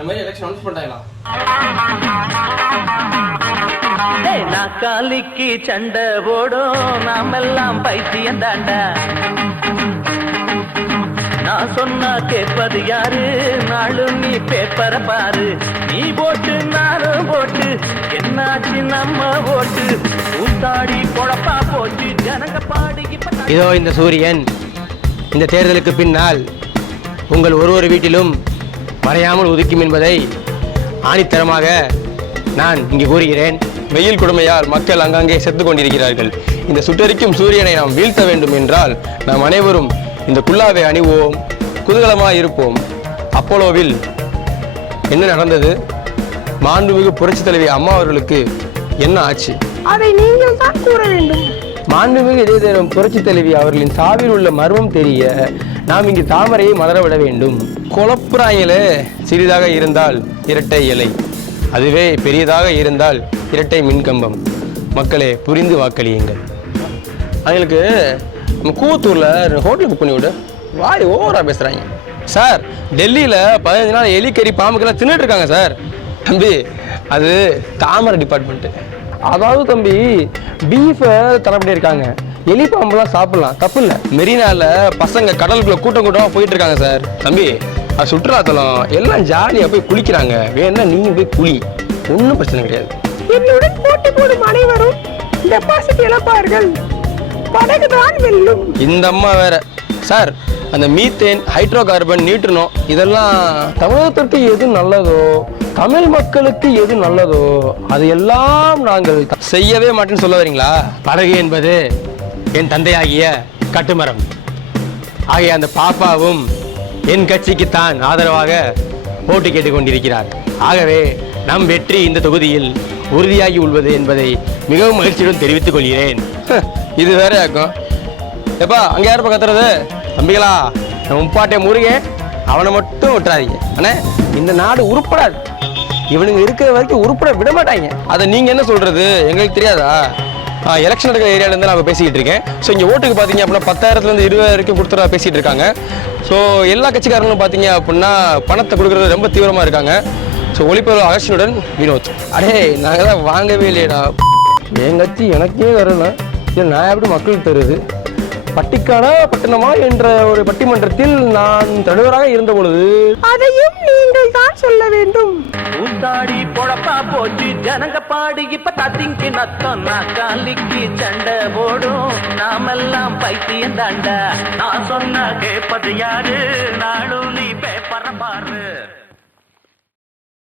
அந்த மாதிரி election announce பண்ணிட்டாங்களா? நாக்காலிக்கு சண்டை போடும் நாமெல்லாம் பைத்தியம் தாண்டா. நான் சொன்னா கேட்பது யாரு? நாளும் நீ பேப்பரை பாரு. நீ போட்டு நானும் போட்டு என்னாச்சு நம்ம ஓட்டு ஊத்தாடி குழப்பா போச்சு ஜனங்க பாடி. இதோ இந்த சூரியன் இந்த தேர்தலுக்கு பின்னால் உங்கள் ஒரு வீட்டிலும் மறையாமல் உதிக்கும் என்பதை ஆணித்தரமாக நான் இங்கே கூறுகிறேன். வெயில் கொடுமையால் மக்கள் அங்கங்கே செத்து கொண்டிருக்கிறார்கள். இந்த சுட்டெரிக்கும் சூரியனை நாம் வீழ்த்த வேண்டும் என்றால் நாம் அனைவரும் இந்த குல்லாவை அணிவோம், குதூகலமாக இருப்போம். அப்போலோவில் என்ன நடந்தது? மாண்புமிகு புரட்சி தலைவி அம்மா அவர்களுக்கு என்ன ஆச்சு? அதை நீங்கள் தான் கூற வேண்டும். மாண்புமிகு இதயம் புரட்சி தலைவி அவர்களின் சாவில் உள்ள மர்மம் தெரிய நாம் இங்கு தாமரையை மலரவிட வேண்டும். குழப்புறாங்களே, சிறிதாக இருந்தால் இரட்டை இலை, அதுவே பெரியதாக இருந்தால் இரட்டை மின்கம்பம். மக்களே புரிந்து வாக்களியுங்கள். அவங்களுக்கு நம்ம கூவத்தூரில் ஹோட்டல் புக் பண்ணி விடு. வாய் ஓவராக பேசுகிறாங்க சார். டெல்லியில் 15 நாள் எலிக்கறி பாம்புக்கெல்லாம் தின்னுட்டு இருக்காங்க சார். தம்பி அது தாமரை டிபார்ட்மெண்ட்டு. அதாவது தம்பி பீஃபை தரப்படி இருக்காங்க, எலி பாம்பெல்லாம் சாப்பிடலாம், தப்பு இல்லை. மெரினால பசங்க கடலுக்குள்ள கூட்டம் கூட்டமாக போயிட்டு இருக்காங்க சார். தம்பி அது சுற்றுலாத்தலம், எல்லாம் ஜாலியாக போய் குளிக்கிறாங்க. வேணா நீங்கள் போய் குளி, ஒன்றும் பிரச்சனை கிடையாது. என்னுடன் போட்டி போடும் அனைவரும் டெபாசிட் இழப்பார்கள், படகுதான் வெல்லும். இந்த அம்மா வேற சார். அந்த மீத்தேன், ஹைட்ரோ கார்பன், நியூட்ரினோ இதெல்லாம் தமிழகத்திற்கு எது நல்லதோ, தமிழ் மக்களுக்கு எது நல்லதோ அது எல்லாம் நாங்கள் செய்யவே மாட்டேன்னு சொல்ல வரீங்களா? படகு என்பது என் தந்தையாகிய கட்டுமரம் ஆகிய அந்த பாப்பாவும் என் கட்சிக்குத்தான் ஆதரவாக போட்டி கேட்டுக்கொண்டிருக்கிறார். ஆகவே நம் வெற்றி இந்த தொகுதியில் உறுதியாகி உள்ளது என்பதை மிகவும் மகிழ்ச்சியுடன் தெரிவித்துக் கொள்கிறேன். இது வேற ஆக்கும். எப்பா அங்கே யாருப்பா கத்துறது? தம்பிகளா, முப்பாட்டை முருகன் அவனை மட்டும் விட்டுறாதீங்க. அண்ணே இந்த நாடு உருப்படாது, இவனுங்க இருக்கிற வரைக்கும் உருப்பட விட மாட்டாங்க. அதை நீங்கள் என்ன சொல்கிறது எங்களுக்கு தெரியாதா? எலெக்ஷன் இருக்கிற ஏரியாவிலேருந்து நான் பேசிக்கிட்டு இருக்கேன். ஸோ இங்கே ஓட்டுக்கு பார்த்தீங்க அப்படின்னா 10,000 20,000 வரைக்கும் கொடுத்துறா பேசிகிட்டு இருக்காங்க. ஸோ எல்லா கட்சிக்காரங்களும் பார்த்தீங்க அப்படின்னா பணத்தை கொடுக்குறது ரொம்ப தீவிரமாக இருக்காங்க. ஸோ ஒளிப்பதிவு அகர்ஷனுடன் வினோத். அடே நாங்கள் தான் வாங்கவே இல்லையடா, என் கட்சி எனக்கே வரணும், இல்லை நான் எப்படி மக்களுக்கு தருது? பட்டிக்காடா பட்டணமா என்ற ஒரு பட்டிமன்றத்தில் நான் தலைவராக இருந்த பொழுது அதையும் நீங்கள் தான் சொல்ல வேண்டும். ஊத்தாடி பொழப்பா போச்சு ஜனங்க பாடி. இப்ப தத்திங்கி நத்தம் நாக்காலிக்கு சண்டை போடும் நாமெல்லாம் பைத்தியம் தாண்டா. நான் சொன்ன கேட்பது யாரு? நாளும்